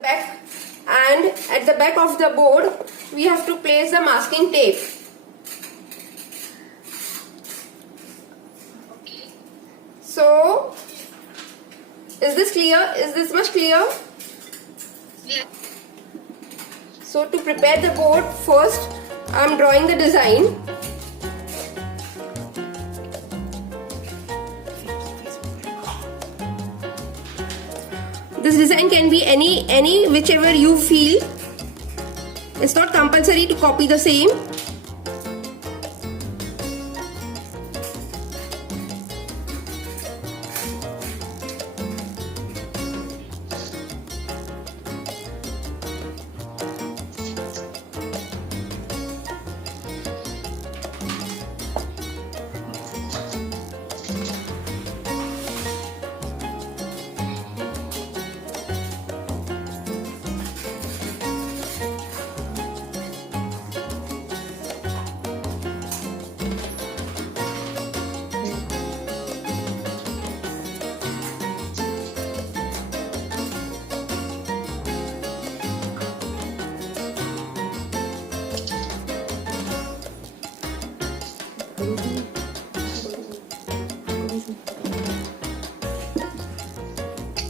back, and at the back of the board we have to place the masking tape. So is this clear? Is this much clear? Yeah. So to prepare the board, first I am drawing the design. This design can be any whichever you feel. It's not compulsory to copy the same.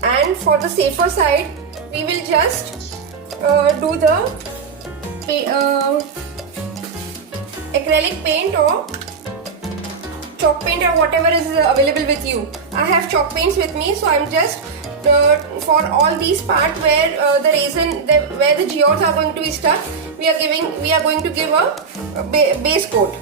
And for the safer side, we will just do the acrylic paint or chalk paint or whatever is available with you. I have chalk paints with me, so I'm just for all these parts where where the geodes are going to be stuck, we are going to give a base coat.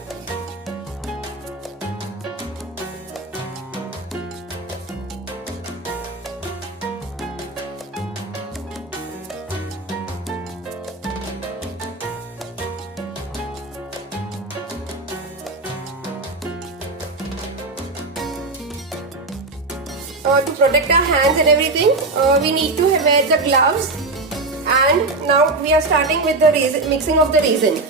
To protect our hands and everything, we need to wear the gloves. And now we are starting with the mixing of the resin.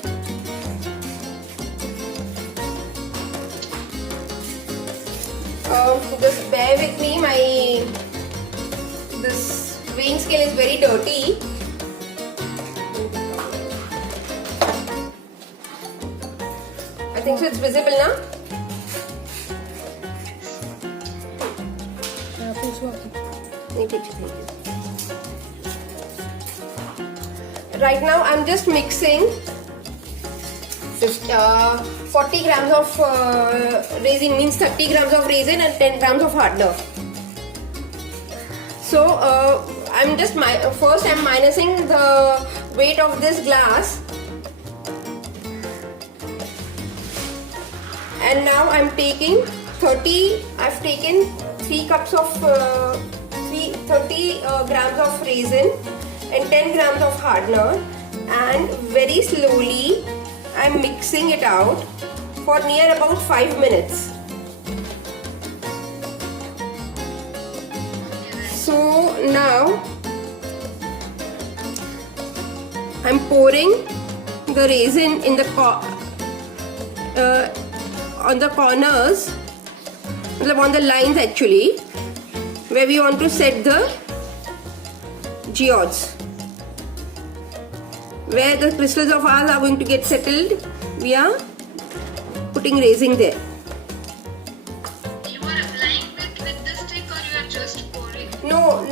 Just bear with me, this weighing scale is very dirty. I think so it's visible now. Right now I'm just mixing 40 grams of resin, means 30 grams of resin and 10 grams of hardener. So I'm just first I'm minusing the weight of this glass, and now I'm taking 30. I've taken 3 cups of 30 grams of resin and 10 grams of hardener, and very slowly I'm mixing it out for near about 5 minutes. So now I'm pouring the resin in the on the corners, on the lines actually, where we want to set the geodes. Where the crystals of ours are going to get settled, we are putting resin there. You are applying it with the stick, or you are just pouring?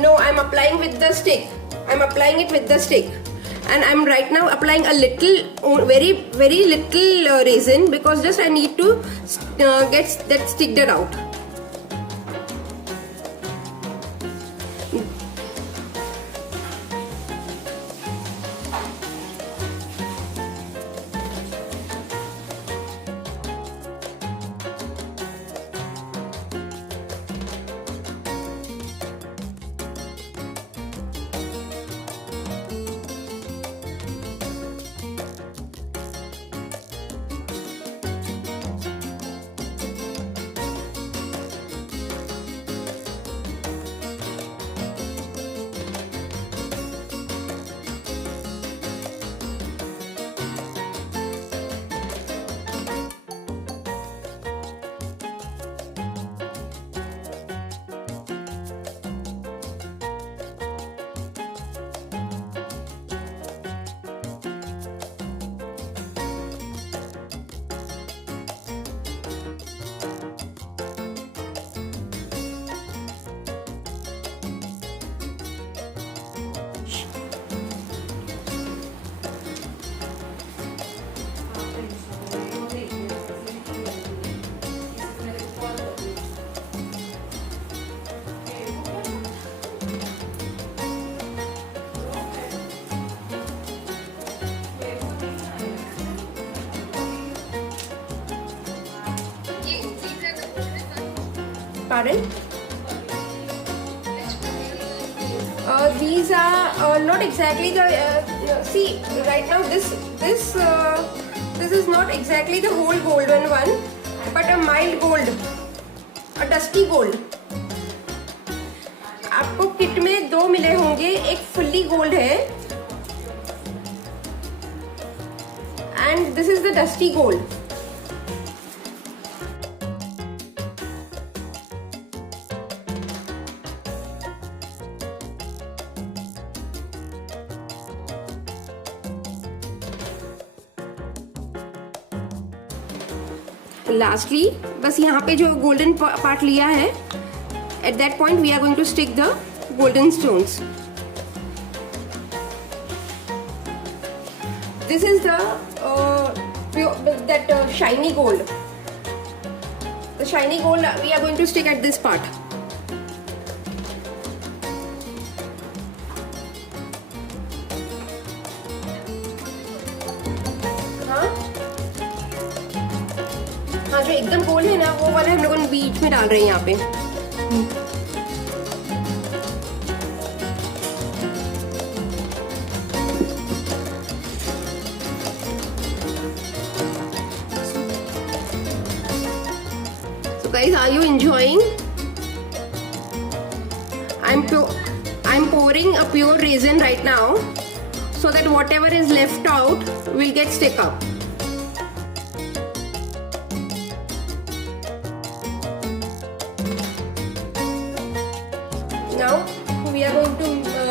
No, I'm applying with the stick. I'm applying it with the stick. And I'm right now applying a little, very little resin, because just I need to get that sticked out. Pardon? These are not exactly the. See, right now this is not exactly the whole golden one, but a mild gold, a dusty gold. आपको kit में दो मिले होंगे, एक fully gold है and this is the dusty gold. Lastly बस यहाँ पे जो गोल्डन पार्ट लिया है, at that point we are going to stick the golden stones. This is the shiny gold. The shiny gold we are going to stick at this part. हाँ, जो एकदम गोल है ना, वो वाला हम लोगों ने बीच में डाल रहे हैं यहाँ पे. So guys, are you enjoying? I'm pouring a pure resin right now, so that whatever is left out will get stick up. Now we are going to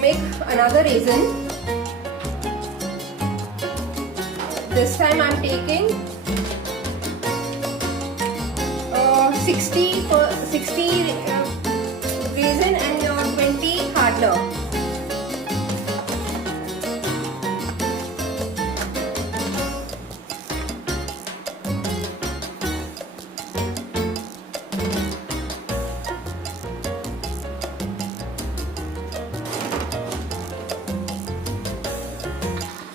make another resin. This time I am taking 60 resin and 20 hardener.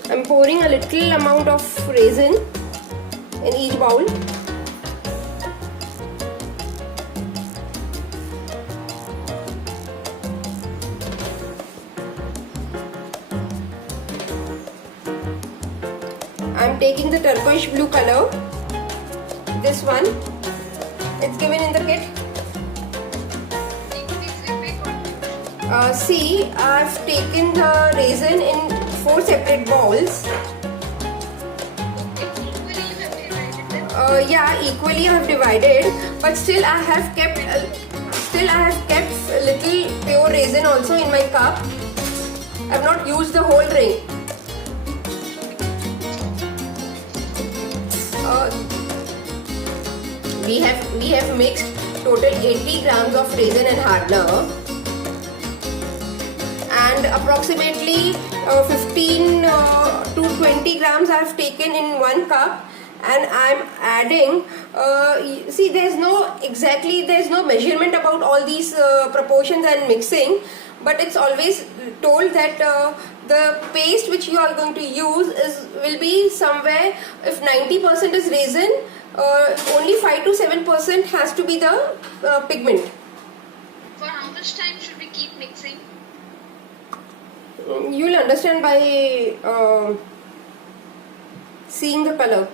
I'm pouring a little amount of resin in each bowl. I'm taking the turquoise blue color. This one, it's given in the kit. See, I've taken the resin in 4 separate bowls. Yeah, equally I have divided, but still I have kept a little pure resin also in my cup. I have not used the whole ring. We have mixed total 80 grams of resin and hardener, and approximately 15 to 20 grams I have taken in 1 cup, and I am adding. See, there is no measurement about all these proportions and mixing, but it's always told that the paste which you are going to use will be somewhere, if 90% is resin, only 5 to 7% has to be the pigment. For how much time should we keep mixing? You will understand by seeing the color.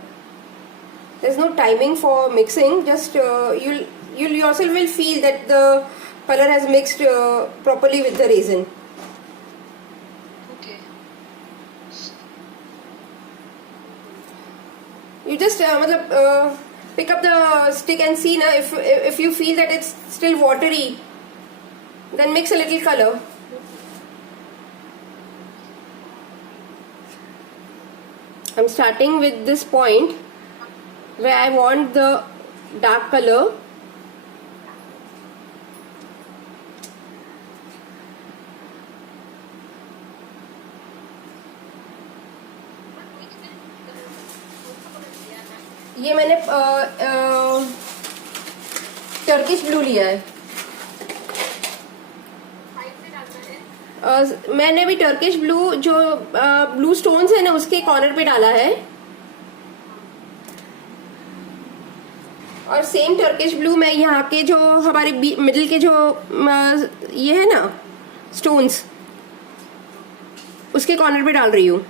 There's no timing for mixing. Just you yourself will feel that the color has mixed properly with the resin. Okay. You just pick up the stick and see na, if you feel that it's still watery, then mix a little color. I'm starting with this point where I want the dark color. ये मैंने Turkish blue लिया है. मैंने भी Turkish blue जो blue stones है ना उसके कॉर्नर पे डाला है, और सेम टर्किश ब्लू मैं यहाँ के जो हमारे मिडिल के जो ये है ना स्टोन्स, उसके कॉर्नर पे डाल रही हूँ.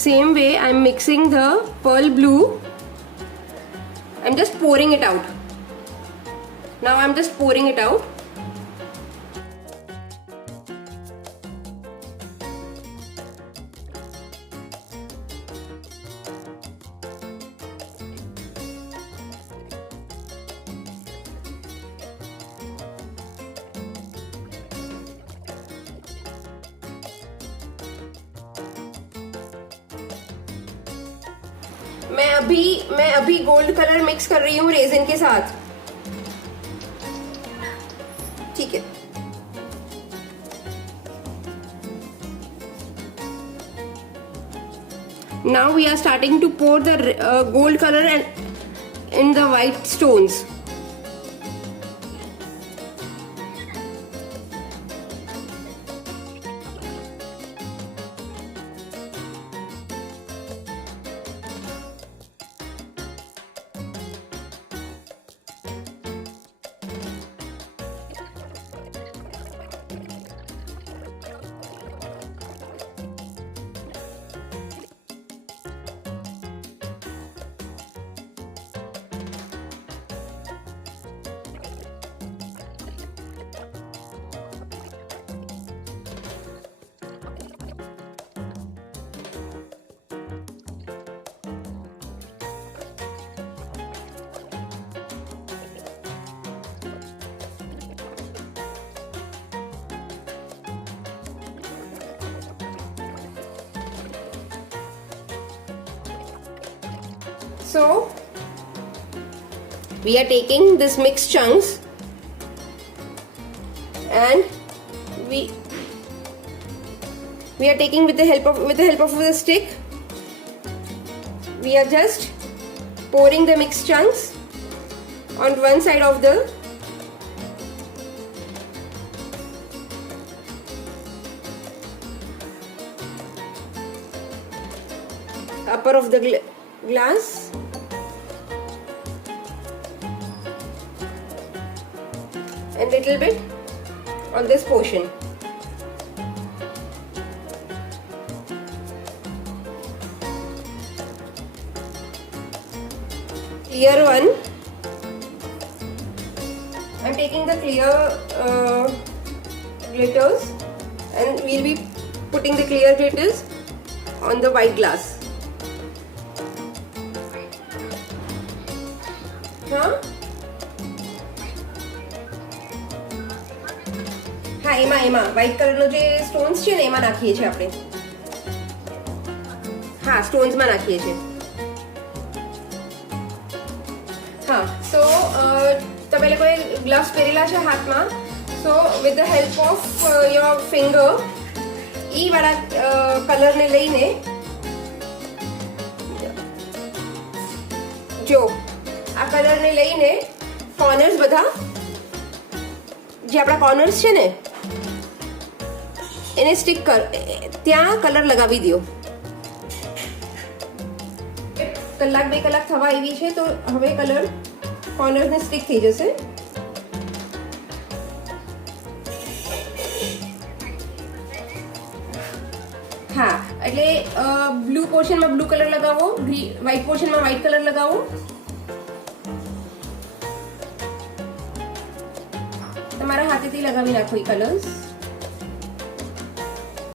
Same way I'm mixing the pearl blue. I'm just pouring it out. Now I'm just pouring it out. मैं अभी गोल्ड कलर मिक्स कर रही हूँ रेजिन के साथ. ठीक है. Now we are starting to pour the gold color and in the white stones. So we are taking this mixed chunks and we are taking with the help of the stick. We are just pouring the mixed chunks on one side of the upper of the glass. And little bit on this portion. Clear one. I'm taking the clear glitters and we'll be putting the clear glitters on the white glass. Huh? હા એમાં white કલરનો જે stones છે ને એમાં નાખીએ છીએ આપણે. હા સ્ટોન્સમાં નાખીએ છીએ. હા સો તમે લોકોએ ગ્લવ્સ પહેરેલા છે હાથમાં. So with the help of your finger એ વાળા કલરને લઈને જો આ કલરને લઈને કોર્નર્સ બધા જે આપણા કોર્નર્સ છે ને એને સ્ટિક ત્યાં કલર લગાવી દો. કલાક 2 કલાક થવા આવી છે તો હવે કલર કોર્નર્સને સ્ટિક થઈ જશે. હા એટલે બ્લુ પોર્શનમાં બ્લુ કલર લગાવો, વ્હાઇટ પોર્શનમાં વ્હાઇટ કલર લગાવો. તમારા હાથેથી લગાવી નાખો એ કલર્સ.